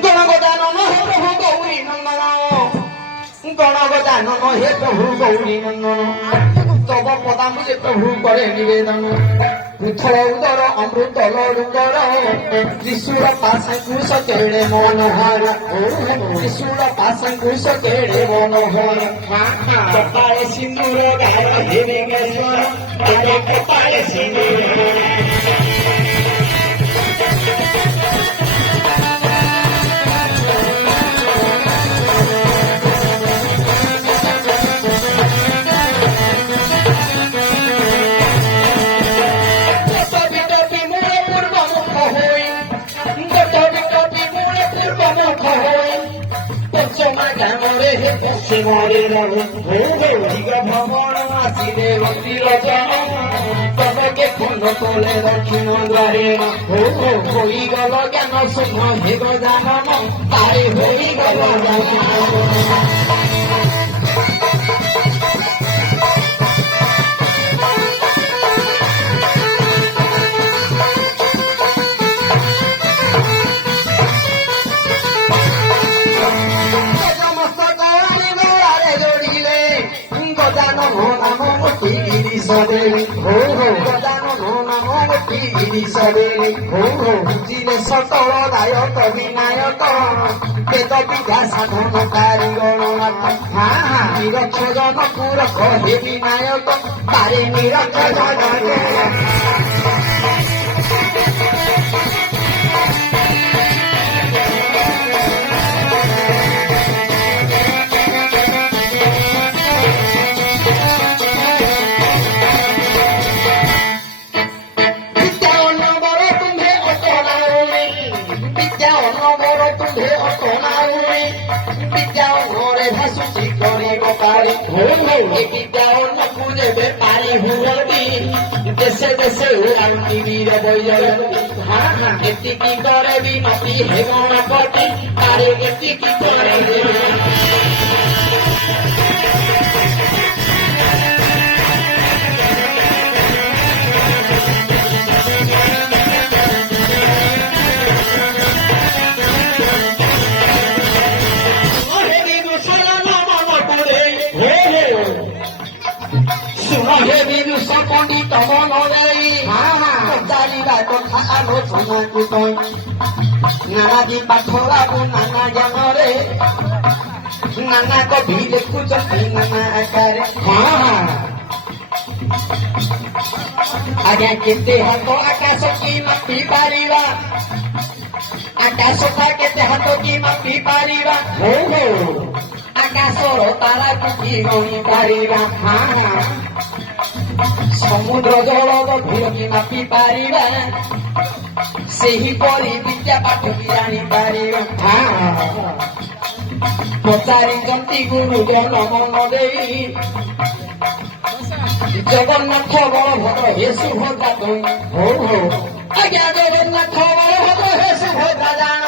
গণগজানন হে প্রভু গৌরী নন্দন গণগজানন হে প্রভু গৌরী নন্দন তব পদাম্বুজে প্রভু করে নিবেদন পুথল উদর অমৃত লড়ুকর ত্রিশূল পাশাঙ্কুশ কেড়ে মনোহর ত্রিশূল পাশাঙ্কুশ কেড়ে মনোহর কপালে সিন্দুর গায় হিমেশ্বর কপালে সিন্দুর মরে রবে ভ্রমণ আসিলে অতিরচন তবকে খন্ড তোলে দক্ষিণ দ্বারে হই গল জ্ঞান শুভ ভেগ জানন তারে হই গল সতল দায়ক বিনায়ক বেদ বিদ্যা সাধন কারিগণ নিরক্ষজন পুরক হে বিনায়ক তারে নিরক্ষজন দেশে দেশে উড়ান্তি বীর বৈজয়ন্তী এতিকি করে বিনতি হে গণপতি তারে এতিকি করে পণ্ডিত মনে জানিবা কথা আলোচনা কৃতই নানাদি পাঠরাবু নানা জ্ঞানরে নানা কবি লেখুଛନ୍ତି নানা আকারে ଆଜ୍ଞା କେତେ ହାତ ଆକାଶ କି ମାପି ପାରିବା ଆକାଶ କେତେ ହାତ କି ମାପି ପାରିବା ଆକାଶର ତାରାକୁ କି ଗଣି ପାରିବା ସମୁଦ୍ର ଜଳ ଗଭୀର କି ମାପି ପାରିବା ସେହିପରି ବିଦ୍ୟା ପାଠ ବି ଜାଣିପାରିବା ପଚାରିଛନ୍ତି ଗୁରୁଜନ ମନ ଦେଇ ଜଗନ୍ନାଥ ବଳଭଦ୍ର ହେ ସୁଭଦ୍ରା ଆଜ୍ଞା ଜଗନ୍ନାଥ ବଳଭଦ୍ର ହେ ସୁଭଦ୍ରା ଜାଣ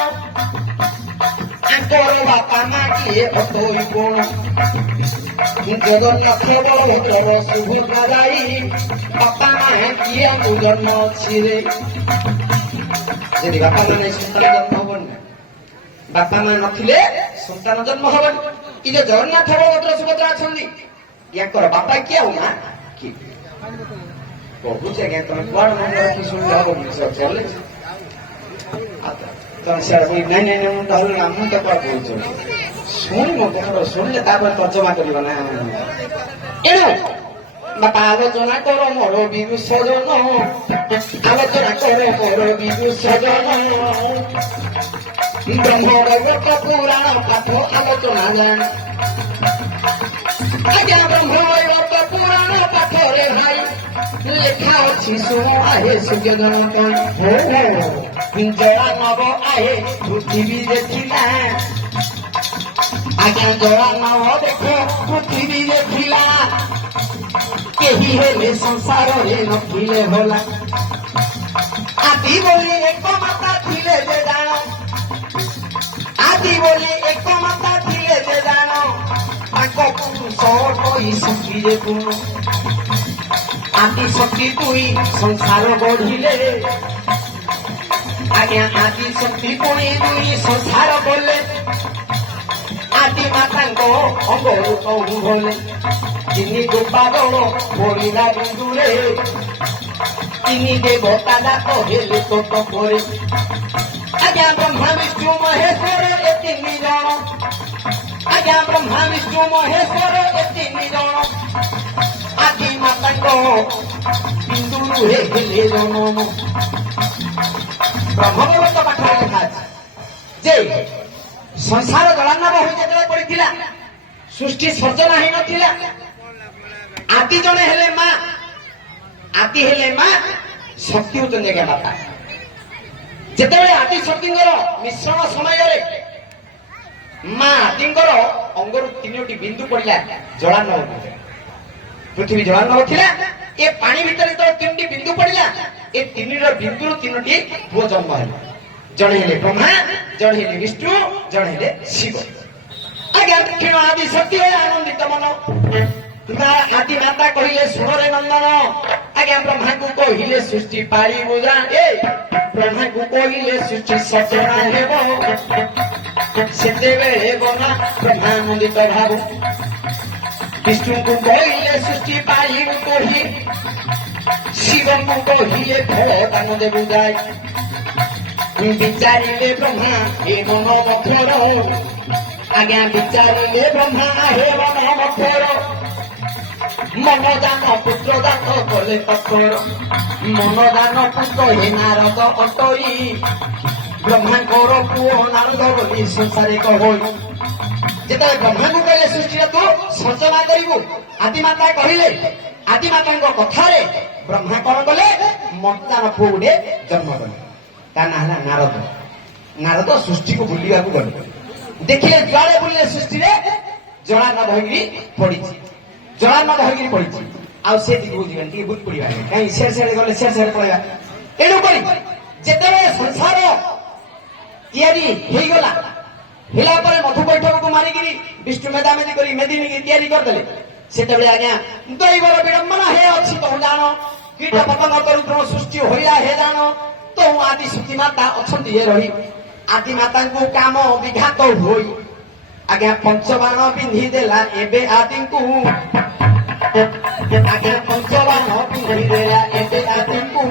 ଆଙ୍କର ବାପା ମା କିଏ ଅତୋଇ ଗୁଣ ଜଗନ୍ନାଥ ବଳଭଦ୍ର ସୁଭଦ୍ରା ଯାଇ ବାପା ମା କିଏ ଆମକୁ ଜନ୍ମ ଅଛି ରେ ଯଦି ବାପା ମାନେ ସନ୍ତାନ ଜନ୍ମ ହବନି ନା ବାପା ମା ନଥିଲେ ସନ୍ତାନ ଜନ୍ମ ହବନି କି ଯେ ଜଗନ୍ନାଥ ବଳଭଦ୍ର ସୁଭଦ୍ରା ଅଛନ୍ତି ୟାଙ୍କର ବାପା କିଏ ଆଉ ମା କିଏ କହୁଛି ଆଜ୍ଞା ତମେ କୁଆଡେ ମନେ ରଖି ଶୁଣିଲେ ହବନି ଚଲେ ତମେ ସିଆଡେ ପୁଣି ନାଇଁ ନାଇଁ ମୁଁ ତାହେଲେ ନା ମୁଁ ତ କୁଆଡେ କହୁଛୁ ଶୁଣିବ କଣ ଶୁଣିଲେ ତାପରେ ତର୍ଜମା କରିବ ନା ଏଣୁ ବାପା ଆଲୋଚନା କର ମୋର ବିଦୁ ସଜନ ଆଲୋଚନା କର ମୋର ବିଦୁ ସଜନ ବ୍ରହ୍ମବର୍ଗ ପୁରାଣ ପାଠ ଆଲୋଚନା ଜାଣ ଆଜ୍ଞା ବ୍ରହ୍ମବର୍ଗ ପୁରାଣ ପାଠରେ ଭାଇ ଲେଖା ଅଛି ଶୁଣ ଆହେ ସୂର୍ଯ୍ୟଜନ ଜଳା ନବ ଆହେ ପୃଥିବୀ ଦେଖିଲା ଆଜ୍ଞା ଜଳା ନବ ଦେଖ ପୃଥିବୀ ଦେଖିଲା କେହି ହେଲେ ସଂସାରରେ ନଥିଲେ ଭଲା ଆଦି ବୋଲି ଏକ ମାତା ଥିଲେ ଯେ ଜାଣ ଆଦି ବୋଲି ଏକ ମାତା ଥିଲେ ଯେ ଜାଣ ତାଙ୍କ ପୁରୁଷ କହି ଶକ୍ତି ଯେ ଗୁଣ ଆଦି ଶକ୍ତି ଦୁଇ ସଂସାର ବଢିଲେ ଆଜ୍ଞା ଆଦି ଶକ୍ତି ପୁଣି ଦୁଇ ସଂସାର କଲେ ଆଦି ମାତାଙ୍କ ଅଙ୍ଗରୁ କହୁ ଗଲେ ତିନି ଗୋପାଳ ପଡ଼ିଲା ବିନ୍ଦୁରେ ତିନି ଦେବତା ଜାତ ହେଲେ ତୋଟ ପରେ ଆଜ୍ଞା ବ୍ରହ୍ମା ବିଷ୍ଣୁ ମହେଶ୍ୱର ଏ ତିନି ଜଣ ଆଜ୍ଞା ବ୍ରହ୍ମା ବିଷ୍ଣୁ ମହେଶ୍ୱର ଏ ତିନି ଜଣ ଆଦି ମାତାଙ୍କ ବିନ୍ଦୁରୁ ହେଲେ ଜନମ ବ୍ରହ୍ମବତ ପାଠରେ ଲେଖା ଅଛି ଯେ ସଂସାର ଜଳାର୍ଣ୍ଣବ ହୋଇ ଯେତେବେଳେ ପଡିଥିଲା ସୃଷ୍ଟି ସର୍ଜନା ହେଇନଥିଲା ଆଦି ଜଣେ ହେଲେ ମା ଆଦି ହେଲେ ମା ଶକ୍ତି ହଉଛନ୍ତି ଆଜ୍ଞା ମାତା ଯେତେବେଳେ ଆଦି ଶକ୍ତିଙ୍କର ମିଶ୍ରଣ ସମୟରେ ମା ଆଦିଙ୍କର ଅଙ୍ଗରୁ ତିନୋଟି ବିନ୍ଦୁ ପଡିଲା ଜଳାର୍ଣ୍ଣବ ପୃଥିବୀ ଜଳାର୍ଣ୍ଣବ ଥିଲା ଏ ପାଣି ଭିତରେ ଯେତେବେଳେ ତିନୋଟି ବିନ୍ଦୁ ପଡିଲା ଏ ତିନିର ବିନ୍ଦୁରୁ ତିନୋଟି ପୁଅ ଜନ୍ମ ହେଲେ ଜଣେ ହେଲେ ବ୍ରହ୍ମା ଜଣେ ହେଲେ ବିଷ୍ଣୁ ଜଣେ ହେଲେ ଶିବ ଆଜ୍ଞା ଦକ୍ଷିଣ ଆଦି ଶକ୍ତି ହଏ ଆନନ୍ଦିତ ମନ ଆଦି ମାତା କହିଲେ ଶୁଣରେ ନନ୍ଦନ ଆଜ୍ଞା ବ୍ରହ୍ମାଙ୍କୁ କହିଲେ ସୃଷ୍ଟି ପାଳିବୁ ଯା ଏ ବ୍ରହ୍ମାଙ୍କୁ କହିଲେ ସୃଷ୍ଟି ସଚେନା ହେବ ସେତେବେଳେ ହେବ ନା ବ୍ରହ୍ମାନନ୍ଦିତ ଭାବ ବିଷ୍ଣୁଙ୍କୁ କହିଲେ ସୃଷ୍ଟି ପାଳିବୁ କହି ଶିବଙ୍କୁ କହିଲେ ଫଳ ଦାନ ଦେବୁ ଯାଇ ବିଚାରିଲେ ବ୍ରହ୍ମା ଏ ମନ ମଥର ଆଜ୍ଞା ବିଚାରିଲେ ବ୍ରହ୍ମା ହେ ମନ ମଥର ମନ ଦାନ ପୁତ୍ର ଦାନ କଲେ ତତ୍ପର ମନ ଦାନ ପୁତ୍ର ହେ ନାରଦ ଅଟଇ ବ୍ରହ୍ମାଙ୍କର ପୁଅ ନାରଦ ବୋଲି ସଂସାରେ କହଇ ଯେତେବେଳେ ବ୍ରହ୍ମାଙ୍କୁ କହିଲେ ସୃଷ୍ଟିରେ ତୁ ସର୍ଜନା କରିବୁ ଆଦିମାତା କହିଲେ ଆଦିମାତାଙ୍କ କଥାରେ ବ୍ରହ୍ମା କଣ କଲେ ମର୍ତ୍ତାନ ପୁଅ ଗୋଟେ ଜନ୍ମ କଲେ ତା ନାଁ ହେଲା ନାରଦ ନାରଦ ସୃଷ୍ଟିକୁ ବୁଲିବାକୁ ଗଲେ ଦେଖିଲେ ଯୁଆଡେ ବୁଲିଲେ ସୃଷ୍ଟିରେ ଜଳାର୍ଣ୍ଣବ ହେଇକିରି ପଡିଛି ଜଳାର୍ଣ୍ଣବ ହେଇକିରି ପଡିଛି ଆଉ ସେ ଦିଗକୁ ଯିବେନି ଟିକେ ବୁଲି ପଡିବା କାହିଁ ସିଆଡେ ଗଲେ ସିଆଡେ ପଳେଇବା ତେଣୁକରି ଯେତେବେଳେ ସଂସାର ତିଆରି ହେଇଗଲା ହେଲା ପରେ ମଧୁ ବୈଠକକୁ ମାରିକିରି ବିଷ୍ଣୁ ମେଧାମେଧି କରି ମେଦିନୀ ତିଆରି କରିଦେଲେ ସେତେବେଳେ ଆଜ୍ଞା ଦୈବର ବିଡ଼ମ୍ବନା ହେ ଅଛି ତୁ ଜାଣ କୀଟ ପତଙ୍ଗ ତରୁଣ ସୃଷ୍ଟି ହୋଇଲା ହେ ଜାଣ ତ ଆଦି ଶକ୍ତି ମାତା ଅଛନ୍ତି ଏ ରହି ଆଦି ମାତାଙ୍କୁ କାମ ବିଘାତ ହୋଇ ଆଜ୍ଞା ପଞ୍ଚବାଣ ପିନ୍ଧି ଦେଲା ଏବେ ଆଦିଙ୍କୁ ଆଜ୍ଞା ପଞ୍ଚବାଣ ପିନ୍ଧି ଦେଲା ଏବେ ଆଦିଙ୍କୁ